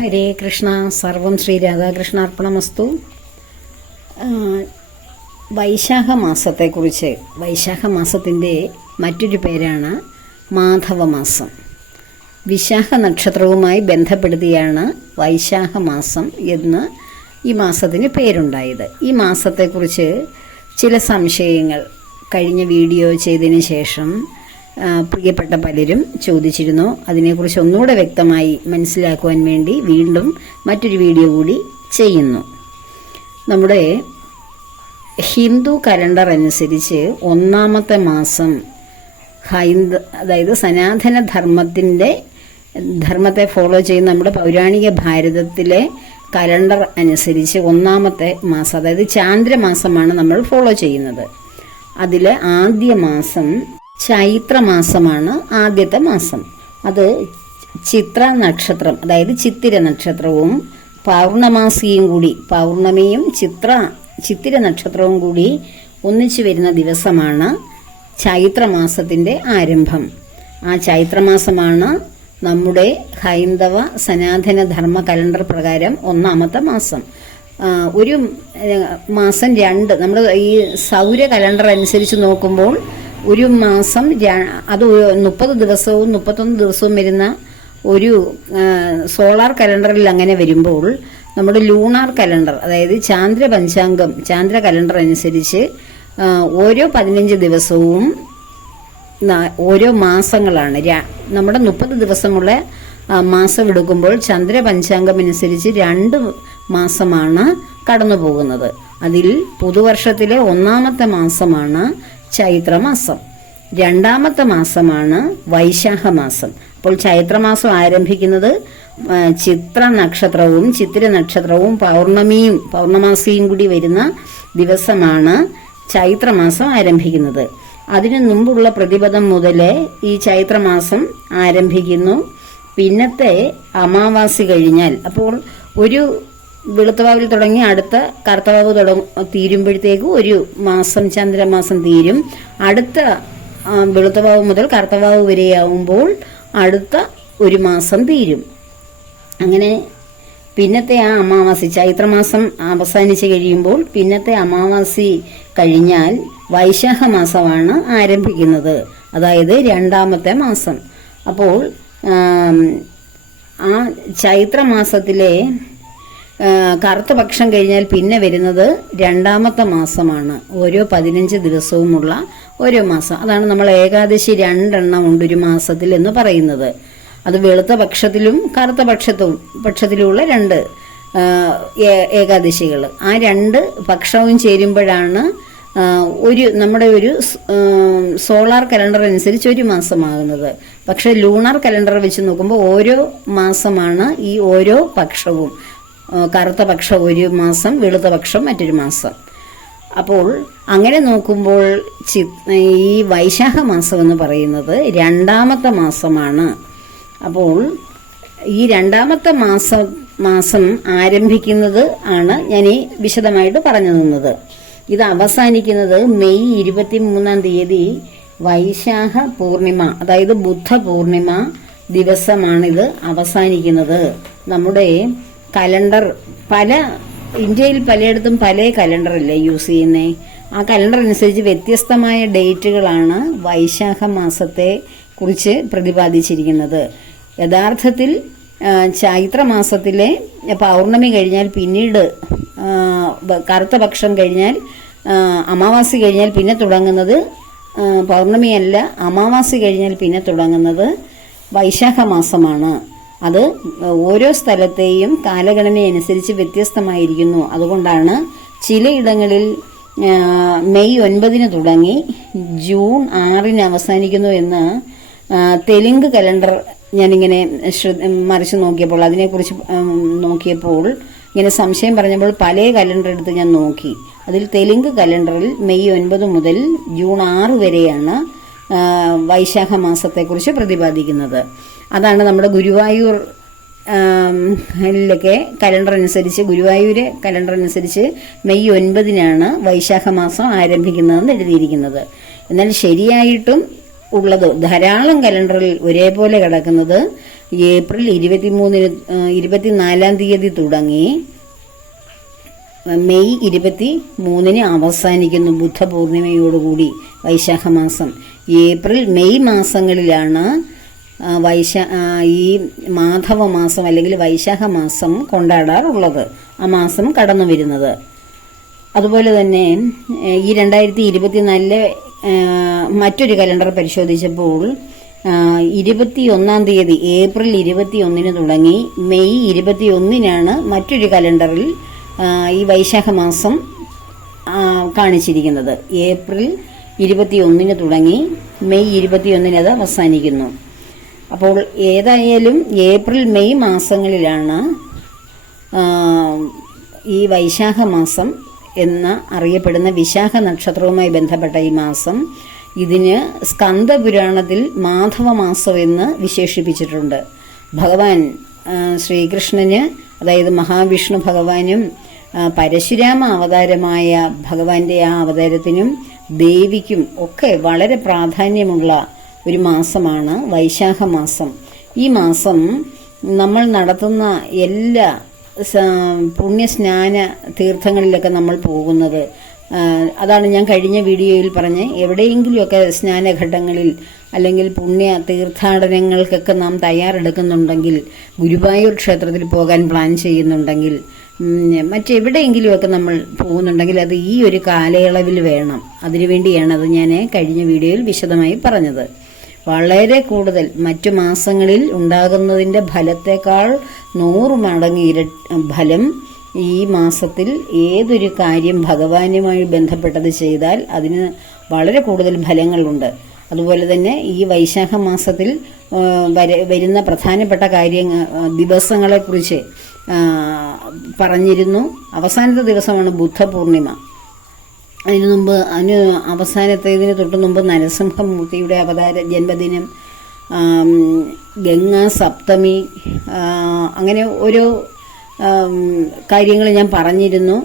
ഹരേ കൃഷ്ണ. സർവം ശ്രീ രാധാകൃഷ്ണാർപ്പണമസ്തു. വൈശാഖ മാസത്തെക്കുറിച്ച്, വൈശാഖ മാസത്തിൻ്റെ മറ്റൊരു പേരാണ് മാധവമാസം. വിശാഖ നക്ഷത്രവുമായി ബന്ധപ്പെടുത്തിയാണ് വൈശാഖ മാസം എന്ന് ഈ മാസത്തിന് പേരുണ്ടായത്. ഈ മാസത്തെക്കുറിച്ച് ചില സംശയങ്ങൾ കഴിഞ്ഞ വീഡിയോ ചെയ്തതിന് ശേഷം പ്രിയപ്പെട്ട പലരും ചോദിച്ചിരുന്നു. അതിനെക്കുറിച്ച് ഒന്നുകൂടെ വ്യക്തമായി മനസ്സിലാക്കുവാൻ വേണ്ടി വീണ്ടും മറ്റൊരു വീഡിയോ കൂടി ചെയ്യുന്നു. നമ്മുടെ ഹിന്ദു കലണ്ടർ അനുസരിച്ച് ഒന്നാമത്തെ മാസം അതായത് സനാതന ധർമ്മത്തെ ഫോളോ ചെയ്യുന്ന നമ്മുടെ പൗരാണിക ഭാരതത്തിലെ കലണ്ടർ അനുസരിച്ച് ഒന്നാമത്തെ മാസം, അതായത് ചാന്ദ്രമാസമാണ് നമ്മൾ ഫോളോ ചെയ്യുന്നത്. അതിൽ ആദ്യ മാസം ചൈത്രമാസമാണ്. ആദ്യത്തെ മാസം അത് ചിത്ര നക്ഷത്രം, അതായത് ചിത്തിര നക്ഷത്രവും പൗർണമാസിയും കൂടി, പൗർണമിയും ചിത്തിര നക്ഷത്രവും കൂടി ഒന്നിച്ചു വരുന്ന ദിവസമാണ് ചൈത്രമാസത്തിൻ്റെ ആരംഭം. ആ ചൈത്രമാസമാണ് നമ്മുടെ ഹൈന്ദവ സനാതന ധർമ്മ കലണ്ടർ പ്രകാരം ഒന്നാമത്തെ മാസം. ഒരു മാസം രണ്ട്, നമ്മൾ ഈ സൗര കലണ്ടർ അനുസരിച്ച് നോക്കുമ്പോൾ ഒരു മാസം അത് 30 ദിവസവും 31 ദിവസവും വരുന്ന ഒരു സോളാർ കലണ്ടറിൽ അങ്ങനെ വരുമ്പോൾ നമ്മുടെ ലൂണാർ കലണ്ടർ, അതായത് ചാന്ദ്ര കലണ്ടർ അനുസരിച്ച് ഓരോ 15 ദിവസവും ഓരോ മാസങ്ങളാണ്. നമ്മുടെ 30 ദിവസമുള്ള മാസം എടുക്കുമ്പോൾ ചന്ദ്രപഞ്ചാംഗം അനുസരിച്ച് 2 മാസമാണ് കടന്നു പോകുന്നത്. അതിൽ പുതുവർഷത്തിലെ ഒന്നാമത്തെ മാസമാണ് ചൈത്രമാസം, രണ്ടാമത്തെ മാസമാണ് വൈശാഖ മാസം. അപ്പോൾ ചൈത്രമാസം ആരംഭിക്കുന്നത് ചിത്ര നക്ഷത്രവും പൗർണമാസിയും കൂടി വരുന്ന ദിവസമാണ് ചൈത്രമാസം ആരംഭിക്കുന്നത്. അതിനു മുമ്പുള്ള പ്രതിപദം മുതലേ ഈ ചൈത്രമാസം ആരംഭിക്കുന്നു. പിന്നത്തെ അമാവാസി കഴിഞ്ഞാൽ, അപ്പോൾ ഒരു വെളുത്തവാവിൽ തുടങ്ങി അടുത്ത കറുത്തവാവ് തീരുമ്പോഴത്തേക്ക് ഒരു മാസം ചന്ദ്രമാസം തീരും. അടുത്ത വെളുത്തവാവ് മുതൽ കറുത്തവാവ് വരെയാവുമ്പോൾ അടുത്ത ഒരു മാസം തീരും. അങ്ങനെ പിന്നത്തെ ആ അമാവാസി, ചൈത്രമാസം അവസാനിച്ച് കഴിയുമ്പോൾ പിന്നത്തെ അമാവാസി കഴിഞ്ഞാൽ വൈശാഖ മാസമാണ് ആരംഭിക്കുന്നത്, അതായത് രണ്ടാമത്തെ മാസം. അപ്പോൾ ആ ചൈത്രമാസത്തിലെ കറുത്ത പക്ഷം കഴിഞ്ഞാൽ പിന്നെ വരുന്നത് രണ്ടാമത്തെ മാസമാണ്. ഓരോ 15 ദിവസവുമുള്ള ഓരോ മാസം. അതാണ് നമ്മൾ ഏകാദശി 2 എണ്ണം ഉണ്ട് ഒരു മാസത്തിൽ എന്ന് പറയുന്നത്. അത് വെളുത്ത പക്ഷത്തിലും കറുത്ത പക്ഷത്തിലുമുള്ള 2 ഏകാദശികൾ. ആ 2 പക്ഷവും ചേരുമ്പോഴാണ് നമ്മുടെ ഒരു സോളാർ കലണ്ടർ അനുസരിച്ച് ഒരു മാസമാകുന്നത്. പക്ഷെ ലൂണാർ കലണ്ടർ വെച്ച് നോക്കുമ്പോൾ ഓരോ മാസമാണ് ഈ ഓരോ പക്ഷവും. കറുത്ത പക്ഷം ഒരു മാസം, വെളുത്ത പക്ഷം മറ്റൊരു മാസം. അപ്പോൾ അങ്ങനെ നോക്കുമ്പോൾ ഈ വൈശാഖ മാസം എന്ന് പറയുന്നത് രണ്ടാമത്തെ മാസമാണ്. അപ്പോൾ ഈ രണ്ടാമത്തെ മാസം ആരംഭിക്കുന്നത് ആണ് ഞാൻ ഈ വിശദമായിട്ട് പറഞ്ഞു തന്നത്. ഇത് അവസാനിക്കുന്നത് മെയ് 23-ാം തീയതി വൈശാഖ പൂർണിമ, അതായത് ബുദ്ധ പൂർണിമ ദിവസമാണിത് അവസാനിക്കുന്നത്. നമ്മുടെ കലണ്ടർ ഇന്ത്യയിൽ പലയിടത്തും പല കലണ്ടറല്ലേ യൂസ് ചെയ്യുന്നേ. ആ കലണ്ടർ അനുസരിച്ച് വ്യത്യസ്തമായ ഡേറ്റുകളാണ് വൈശാഖ മാസത്തെ കുറിച്ച് പ്രതിപാദിച്ചിരിക്കുന്നത്. യഥാർത്ഥത്തിൽ ചൈത്രമാസത്തിലെ പൗർണമി കഴിഞ്ഞാൽ പിന്നീട് കറുത്ത പക്ഷം കഴിഞ്ഞാൽ അമാവാസി കഴിഞ്ഞാൽ പിന്നെ തുടങ്ങുന്നത് പൗർണമിയല്ല, അമാവാസി കഴിഞ്ഞാൽ പിന്നെ തുടങ്ങുന്നത് വൈശാഖ മാസമാണ്. അത് ഓരോ സ്ഥലത്തെയും കാലഗണനയനുസരിച്ച് വ്യത്യസ്തമായിരിക്കുന്നു. അതുകൊണ്ടാണ് ചിലയിടങ്ങളിൽ മെയ് 9 തുടങ്ങി ജൂൺ 6 അവസാനിക്കുന്നു എന്ന് തെലുങ്ക് കലണ്ടർ ഞാനിങ്ങനെ മറിച്ച് നോക്കിയപ്പോൾ, അതിനെക്കുറിച്ച് നോക്കിയപ്പോൾ ഇങ്ങനെ സംശയം പറഞ്ഞപ്പോൾ പല കലണ്ടർ എടുത്ത് ഞാൻ നോക്കി. അതിൽ തെലുങ്ക് കലണ്ടറിൽ മെയ് 9 മുതൽ ജൂൺ 6 വരെയാണ് വൈശാഖ മാസത്തെക്കുറിച്ച് പ്രതിപാദിക്കുന്നത്. അതാണ് നമ്മുടെ ഗുരുവായൂർ കലണ്ടർ അനുസരിച്ച് മെയ് 9 വൈശാഖ മാസം ആരംഭിക്കുന്നതെന്ന് എഴുതിയിരിക്കുന്നത്. എന്നാൽ ശരിയായിട്ടും ഉള്ളത് ധാരാളം കലണ്ടറിൽ ഒരേപോലെ കിടക്കുന്നത് ഏപ്രിൽ 24 തീയതി തുടങ്ങി മെയ് 23 അവസാനിക്കുന്നു. ബുദ്ധപൂർണിമയോടുകൂടി വൈശാഖ മാസം. ഏപ്രിൽ മെയ് മാസങ്ങളിലാണ് ഈ മാധവ മാസം അല്ലെങ്കിൽ വൈശാഖ മാസം കൊണ്ടാടാറുള്ളത്. ആ മാസം കടന്നു വരുന്നത്. അതുപോലെ തന്നെ ഈ 2024 മറ്റൊരു കലണ്ടർ പരിശോധിച്ചപ്പോൾ 21 തീയതി ഏപ്രിൽ 21 തുടങ്ങി മെയ് 21 മറ്റൊരു കലണ്ടറിൽ ഈ വൈശാഖ മാസം കാണിച്ചിരിക്കുന്നത്. ഏപ്രിൽ 21 തുടങ്ങി മെയ് 21 അത് അവസാനിക്കുന്നു. അപ്പോൾ ഏതായാലും ഏപ്രിൽ മെയ് മാസങ്ങളിലാണ് ഈ വൈശാഖ മാസം എന്ന് അറിയപ്പെടുന്ന വിശാഖ നക്ഷത്രവുമായി ബന്ധപ്പെട്ട ഈ മാസം. ഇതിന് സ്കന്ദപുരാണത്തിൽ മാധവ മാസം എന്ന് വിശേഷിപ്പിച്ചിട്ടുണ്ട്. ഭഗവാൻ ശ്രീകൃഷ്ണന്, അതായത് മഹാവിഷ്ണു ഭഗവാനും പരശുരാമ അവതാരമായ ഭഗവാന്റെ ആ അവതാരത്തിനും ദേവിക്കും ഒക്കെ വളരെ പ്രാധാന്യമുള്ള ഒരു മാസമാണ് വൈശാഖ മാസം. ഈ മാസം നമ്മൾ നടത്തുന്ന എല്ലാ പുണ്യസ്നാന തീർത്ഥങ്ങളിലൊക്കെ നമ്മൾ പോകുന്നത്. അതാണ് ഞാൻ കഴിഞ്ഞ വീഡിയോയിൽ പറഞ്ഞ്, എവിടെയെങ്കിലുമൊക്കെ സ്നാനഘട്ടങ്ങളിൽ അല്ലെങ്കിൽ പുണ്യ തീർത്ഥാടനങ്ങൾക്കൊക്കെ നാം തയ്യാറെടുക്കുന്നുണ്ടെങ്കിൽ, ഗുരുവായൂർ ക്ഷേത്രത്തിൽ പോകാൻ പ്ലാൻ ചെയ്യുന്നുണ്ടെങ്കിൽ, മറ്റെവിടെയെങ്കിലുമൊക്കെ നമ്മൾ പോകുന്നുണ്ടെങ്കിൽ അത് ഈ ഒരു കാലയളവിൽ വേണം. അതിനുവേണ്ടിയാണ് അത് ഞാൻ കഴിഞ്ഞ വീഡിയോയിൽ വിശദമായി പറഞ്ഞത്. വളരെ കൂടുതൽ മറ്റു മാസങ്ങളിൽ ഉണ്ടാകുന്നതിൻ്റെ ഫലത്തേക്കാൾ 100 മടങ്ങ് ഫലം ഈ മാസത്തിൽ ഏതൊരു കാര്യം ഭഗവാനുമായി ബന്ധപ്പെട്ടത് ചെയ്താൽ അതിന് വളരെ കൂടുതൽ ഫലങ്ങളുണ്ട്. അതുപോലെ തന്നെ ഈ വൈശാഖ മാസത്തിൽ വരുന്ന പ്രധാനപ്പെട്ട ദിവസങ്ങളെക്കുറിച്ച് പറഞ്ഞിരുന്നു. അവസാനത്തെ ദിവസമാണ് ബുദ്ധപൂർണിമ. അതിന് അവസാനത്തേതിന് തൊട്ട് മുമ്പ് നരസിംഹമൂർത്തിയുടെ ജന്മദിനം, ഗംഗാ സപ്തമി, അങ്ങനെ ഓരോ കാര്യങ്ങൾ ഞാൻ പറഞ്ഞിരുന്നു.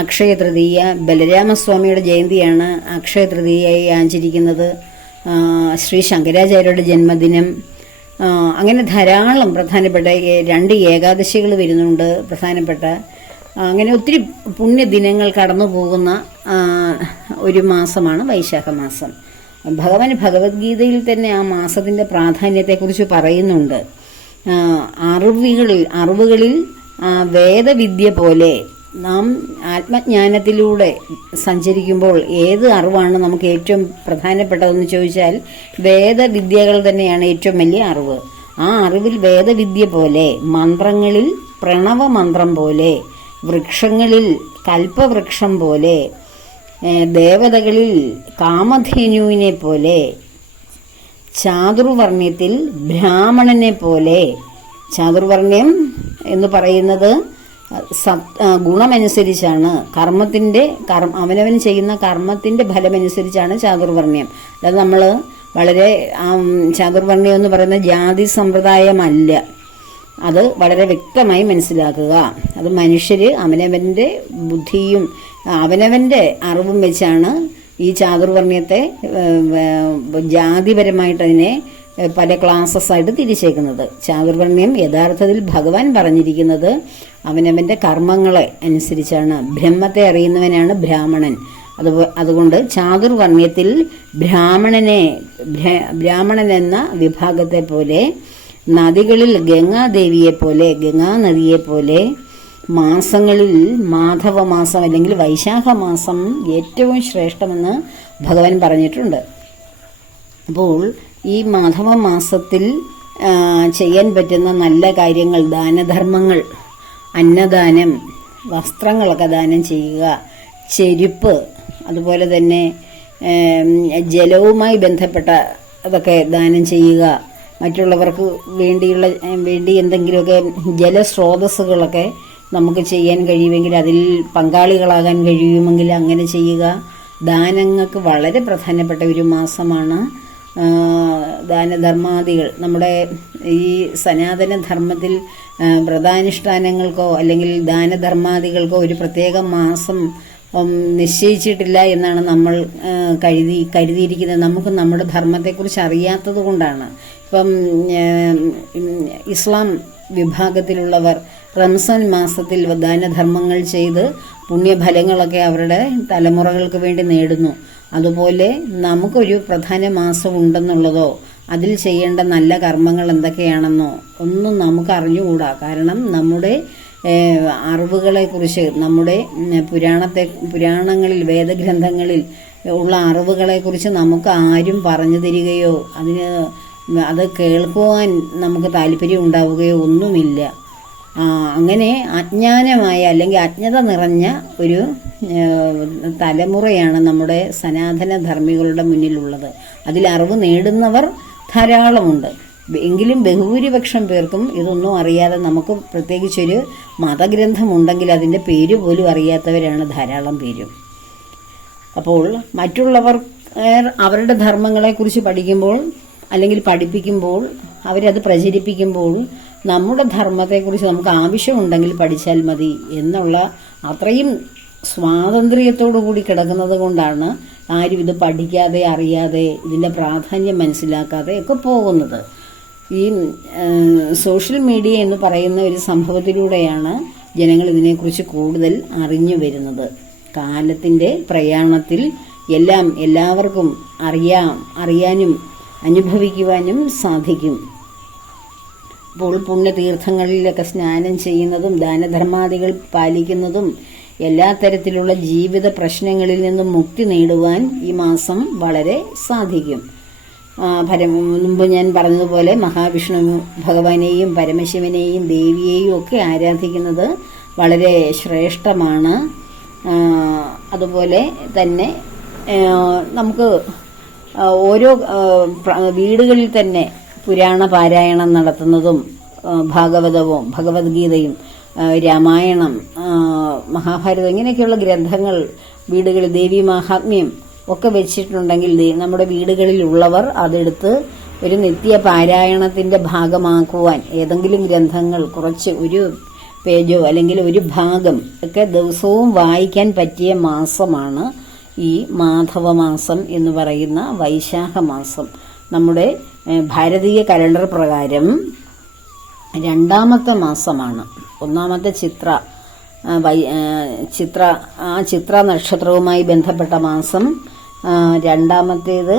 അക്ഷയ തൃതീയ, ബലരാമസ്വാമിയുടെ ജയന്തിയാണ് അക്ഷയ തൃതീയയായി ആചരിക്കുന്നത്. ശ്രീ ശങ്കരാചാര്യരുടെ ജന്മദിനം, അങ്ങനെ ധാരാളം പ്രധാനപ്പെട്ട 2 ഏകാദശികൾ വരുന്നുണ്ട് പ്രധാനപ്പെട്ട. അങ്ങനെ ഒത്തിരി പുണ്യദിനങ്ങൾ കടന്നു പോകുന്ന ഒരു മാസമാണ് വൈശാഖ മാസം. ഭഗവാൻ ഭഗവത്ഗീതയിൽ തന്നെ ആ മാസത്തിൻ്റെ പ്രാധാന്യത്തെക്കുറിച്ച് പറയുന്നുണ്ട്. അറിവുകളിൽ വേദവിദ്യ പോലെ നാം ആത്മജ്ഞാനത്തിലൂടെ സഞ്ചരിക്കുമ്പോൾ ഏത് അറിവാണ് നമുക്ക് ഏറ്റവും പ്രധാനപ്പെട്ടതെന്ന് ചോദിച്ചാൽ വേദവിദ്യകൾ തന്നെയാണ് ഏറ്റവും വലിയ അറിവ്. ആ അറിവിൽ വേദവിദ്യ പോലെ, മന്ത്രങ്ങളിൽ പ്രണവമന്ത്രം പോലെ, വൃക്ഷങ്ങളിൽ കൽപ്പവൃക്ഷം പോലെ, ദേവതകളിൽ കാമധേനുവിനെ പോലെ, ചാതുർവർണ്ണ്യത്തിൽ ബ്രാഹ്മണനെ പോലെ. ചാതുർവർണ്ണ്യം എന്ന് പറയുന്നത് ഗുണമനുസരിച്ചാണ്, അവനവൻ ചെയ്യുന്ന കർമ്മത്തിന്റെ ഫലമനുസരിച്ചാണ് ചാതുർവർണ്ണ്യം. അതായത് നമ്മൾ വളരെ ചാതുർവർണ്ണ്യം എന്ന് പറയുന്ന ജാതി സമ്പ്രദായമല്ല. അത് വളരെ വ്യക്തമായി മനസ്സിലാക്കുക. അത് മനുഷ്യര് അവനവന്റെ ബുദ്ധിയും അവനവന്റെ അറിവും വെച്ചാണ് ഈ ചാതുർവർണ്ണ്യത്തെ ജാതിപരമായിട്ട് അതിനെ പല ക്ലാസസ് ആയിട്ട് തിരിച്ചേക്കുന്നത്. ചാതുർവർണ്ണ്യം യഥാർത്ഥത്തിൽ ഭഗവാൻ പറഞ്ഞിരിക്കുന്നത് അവനവന്റെ കർമ്മങ്ങളെ അനുസരിച്ചാണ്. ബ്രഹ്മത്തെ അറിയുന്നവനാണ് ബ്രാഹ്മണൻ. അതുകൊണ്ട് ചാതുർവർണ്ണ്യത്തിൽ ബ്രാഹ്മണൻ എന്ന വിഭാഗത്തെ പോലെ, നദികളിൽ ഗംഗാദേവിയെ പോലെ, ഗംഗാനദിയെ പോലെ, മാസങ്ങളിൽ മാധവ മാസം അല്ലെങ്കിൽ വൈശാഖ മാസം ഏറ്റവും ശ്രേഷ്ഠമെന്ന് ഭഗവാൻ പറഞ്ഞിട്ടുണ്ട്. അപ്പോൾ ഈ മാധവ മാസത്തിൽ ചെയ്യാൻ പറ്റുന്ന നല്ല കാര്യങ്ങൾ, ദാനധർമ്മങ്ങൾ, അന്നദാനം, വസ്ത്രങ്ങളൊക്കെ ദാനം ചെയ്യുക, ചെരുപ്പ്, അതുപോലെ തന്നെ ജലവുമായി ബന്ധപ്പെട്ട അതൊക്കെ ദാനം ചെയ്യുക, മറ്റുള്ളവർക്ക് വേണ്ടി എന്തെങ്കിലുമൊക്കെ ജലസ്രോതസ്സുകളൊക്കെ നമുക്ക് ചെയ്യാൻ കഴിയുമെങ്കിൽ അതിൽ പങ്കാളികളാകാൻ കഴിയുമെങ്കിൽ അങ്ങനെ ചെയ്യുക. ദാനങ്ങൾക്ക് വളരെ പ്രധാനപ്പെട്ട ഒരു മാസമാണ് ദാനധർമാദികൾ. നമ്മുടെ ഈ സനാതന ധർമ്മത്തിൽ വ്രതാനുഷ്ഠാനങ്ങൾക്കോ അല്ലെങ്കിൽ ദാനധർമാദികൾക്കോ ഒരു പ്രത്യേക മാസം നിശ്ചയിച്ചിട്ടില്ല എന്നാണ് നമ്മൾ കരുതിയിരിക്കുന്നത്. നമുക്ക് നമ്മുടെ ധർമ്മത്തെക്കുറിച്ച് അറിയാത്തത് കൊണ്ടാണ്. ഇപ്പം ഇസ്ലാം വിഭാഗത്തിലുള്ളവർ റംസാൻ മാസത്തിൽ ദാനധർമ്മങ്ങൾ ചെയ്ത് പുണ്യഫലങ്ങളൊക്കെ അവരുടെ തലമുറകൾക്ക് വേണ്ടി നേടുന്നു. അതുപോലെ നമുക്കൊരു പ്രധാന മാസം ഉണ്ടെന്നുള്ളതോ അതിൽ ചെയ്യേണ്ട നല്ല കർമ്മങ്ങൾ എന്തൊക്കെയാണെന്നോ ഒന്നും നമുക്ക് അറിഞ്ഞുകൂടാ. കാരണം നമ്മുടെ അറിവുകളെക്കുറിച്ച്, നമ്മുടെ പുരാണങ്ങളിൽ, വേദഗ്രന്ഥങ്ങളിൽ ഉള്ള അറിവുകളെക്കുറിച്ച് നമുക്ക് ആരും പറഞ്ഞു തരികയോ അത് കേൾക്കുവാൻ നമുക്ക് താല്പര്യം ഉണ്ടാവുകയോ ഒന്നുമില്ല. അങ്ങനെ അജ്ഞാനമായ അല്ലെങ്കിൽ അജ്ഞത നിറഞ്ഞ ഒരു തലമുറയാണ് നമ്മുടെ സനാതന ധർമ്മികളുടെ മുന്നിലുള്ളത്. അതിൽ അറിവ് നേടുന്നവർ ധാരാളമുണ്ട്. എങ്കിലും ബഹുഭൂരിപക്ഷം പേർക്കും ഇതൊന്നും അറിയാതെ, നമുക്ക് പ്രത്യേകിച്ചൊരു മതഗ്രന്ഥമുണ്ടെങ്കിൽ അതിൻ്റെ പേര് പോലും അറിയാത്തവരാണ് ധാരാളം പേരും. അപ്പോൾ മറ്റുള്ളവർ അവരുടെ ധർമ്മങ്ങളെക്കുറിച്ച് പഠിക്കുമ്പോൾ അല്ലെങ്കിൽ പഠിപ്പിക്കുമ്പോൾ, അവരത് പ്രചരിപ്പിക്കുമ്പോൾ നമ്മുടെ ധർമ്മത്തെക്കുറിച്ച് നമുക്ക് ആവശ്യമുണ്ടെങ്കിൽ പഠിച്ചാൽ മതി എന്നുള്ള അത്രയും സ്വാതന്ത്ര്യത്തോടു കൂടി കിടക്കുന്നത് കൊണ്ടാണ് ആരും ഇത് പഠിക്കാതെ, അറിയാതെ, ഇതിൻ്റെ പ്രാധാന്യം മനസ്സിലാക്കാതെ ഒക്കെ പോകുന്നത്. ഈ സോഷ്യൽ മീഡിയ എന്ന് പറയുന്ന ഒരു സംഭവത്തിലൂടെയാണ് ജനങ്ങൾ ഇതിനെക്കുറിച്ച് കൂടുതൽ അറിഞ്ഞു വരുന്നത്. കാലത്തിൻ്റെ പ്രയാണത്തിൽ എല്ലാവർക്കും അറിയാനും അനുഭവിക്കുവാനും സാധിക്കും. അപ്പോൾ പുണ്യതീർത്ഥങ്ങളിലൊക്കെ സ്നാനം ചെയ്യുന്നതും ദാനധർമാദികൾ പാലിക്കുന്നതും എല്ലാ തരത്തിലുള്ള ജീവിത പ്രശ്നങ്ങളിൽ നിന്നും മുക്തി നേടുവാൻ ഈ മാസം വളരെ സാധിക്കും. മുമ്പ് ഞാൻ പറഞ്ഞതുപോലെ മഹാവിഷ്ണു ഭഗവാനെയും പരമശിവനെയും ദേവിയെയും ഒക്കെ ആരാധിക്കുന്നത് വളരെ ശ്രേഷ്ഠമാണ്. അതുപോലെ തന്നെ നമുക്ക് ഓരോ വീടുകളിൽ തന്നെ പുരാണ പാരായണം നടത്തുന്നതും ഭാഗവതവും ഭഗവത്ഗീതയും രാമായണം മഹാഭാരതം ഇങ്ങനെയൊക്കെയുള്ള ഗ്രന്ഥങ്ങൾ വീടുകളിൽ ദേവി മാഹാത്മ്യം ഒക്കെ വെച്ചിട്ടുണ്ടെങ്കിൽ നമ്മുടെ വീടുകളിലുള്ളവർ അതെടുത്ത് ഒരു നിത്യ പാരായണത്തിന്റെ ഭാഗമാക്കുവാൻ ഏതെങ്കിലും ഗ്രന്ഥങ്ങൾ കുറച്ച് ഒരു പേജോ അല്ലെങ്കിൽ ഒരു ഭാഗം ഒക്കെ ദിവസവും വായിക്കാൻ പറ്റിയ മാസമാണ് ഈ മാധവമാസം എന്ന് പറയുന്ന വൈശാഖ മാസം. നമ്മുടെ ഭാരതീയ കലണ്ടർ പ്രകാരം രണ്ടാമത്തെ മാസമാണ്. ഒന്നാമത്തെ ചിത്ര നക്ഷത്രവുമായി ബന്ധപ്പെട്ട മാസം. രണ്ടാമത്തേത്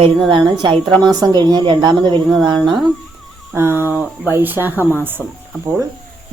വരുന്നതാണ് ചൈത്രമാസം കഴിഞ്ഞാൽ രണ്ടാമത് വരുന്നതാണ് വൈശാഖ മാസം. അപ്പോൾ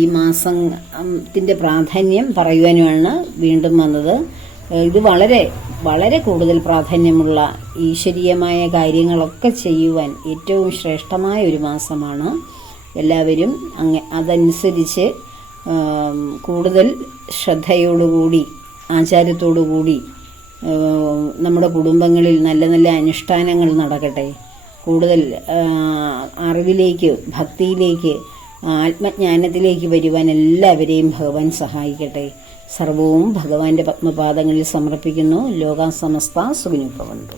ഈ മാസത്തിന്റെ പ്രാധാന്യം പറയുവാനുമാണ് വീണ്ടും വന്നത്. ഇത് വളരെ വളരെ കൂടുതൽ പ്രാധാന്യമുള്ള ഈശ്വരീയമായ കാര്യങ്ങളൊക്കെ ചെയ്യുവാൻ ഏറ്റവും ശ്രേഷ്ഠമായ ഒരു മാസമാണ്. എല്ലാവരും അതനുസരിച്ച് കൂടുതൽ ശ്രദ്ധയോടുകൂടി ആചാരത്തോടുകൂടി നമ്മുടെ കുടുംബങ്ങളിൽ നല്ല നല്ല അനുഷ്ഠാനങ്ങൾ നടക്കട്ടെ. കൂടുതൽ അറിവിലേക്ക്, ഭക്തിയിലേക്ക്, ആത്മജ്ഞാനത്തിലേക്ക് വരുവാൻ എല്ലാവരെയും ഭഗവാൻ സഹായിക്കട്ടെ. സർവവും ഭഗവാന്റെ പത്മപാദങ്ങളിൽ സമർപ്പിക്കുന്നു. ലോകാ സമസ്ത സുഖിനോ ഭവന്തു.